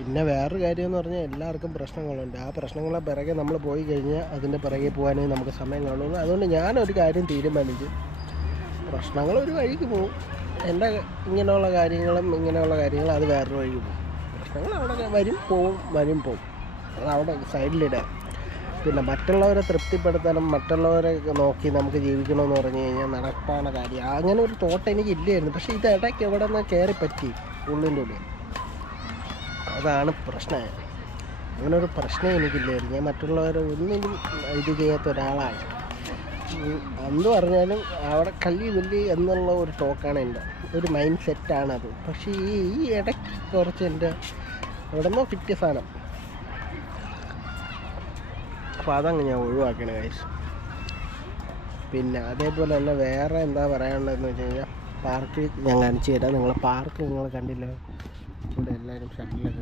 പിന്നെ വേറൊരു കാര്യമെന്ന് പറഞ്ഞാൽ എല്ലാവർക്കും പ്രശ്നങ്ങളുണ്ട്. ആ പ്രശ്നങ്ങളെ പിറകെ നമ്മൾ പോയി കഴിഞ്ഞാൽ അതിൻ്റെ പിറകെ പോകാനേ നമുക്ക് സമയം കാണുള്ളൂ. അതുകൊണ്ട് ഞാനൊരു കാര്യം തീരുമാനിച്ചു, പ്രശ്നങ്ങൾ ഒരു വഴിക്ക് പോകും, എൻ്റെ ഇങ്ങനെയുള്ള കാര്യങ്ങളും അത് വേറൊരു വഴിക്ക് പോകും. പ്രശ്നങ്ങൾ അവിടെ വരും പോവും, അതവിടെ സൈഡിലിടാം. പിന്നെ മറ്റുള്ളവരെ തൃപ്തിപ്പെടുത്താനും മറ്റുള്ളവരെ നോക്കി നമുക്ക് ജീവിക്കണമെന്ന് പറഞ്ഞു കഴിഞ്ഞാൽ നടപ്പാன കാര്യം. അങ്ങനെ ഒരു തോട്ട് എനിക്കില്ലായിരുന്നു. പക്ഷേ ഇത് ഇടയ്ക്ക് എവിടെ നിന്ന് കയറി പറ്റി ഉള്ളിൻ്റെ ഉള്ളിൽ. അതാണ് പ്രശ്നം. അങ്ങനെ ഒരു പ്രശ്നം എനിക്കില്ലായിരുന്നു. ഞാൻ മറ്റുള്ളവരെ ഒന്നിനും ഇത് ചെയ്യാത്ത ഒരാളാണ്. എന്ത് പറഞ്ഞാലും അവിടെ കല്ലി എന്നുള്ള ഒരു ടോക്കാണ് എൻ്റെ ഒരു മൈൻഡ് സെറ്റാണത്. പക്ഷേ ഈ ഇടയ്ക്ക് കുറച്ച് എൻ്റെ എവിടെ നിന്നോ കിട്ടിയ സാധനം, അപ്പോൾ അതങ്ങ് ഞാൻ ഒഴിവാക്കണം ഗൈസ്. പിന്നെ അതേപോലെ തന്നെ വേറെ എന്താ പറയാനുള്ളതെന്ന് വെച്ച് കഴിഞ്ഞാൽ, പാർക്കിൽ ഞാൻ കാണിച്ചു തരാം. പാർക്ക് നിങ്ങൾ കണ്ടില്ല, ഇവിടെ എല്ലാവരും ഷട്ടിലൊക്കെ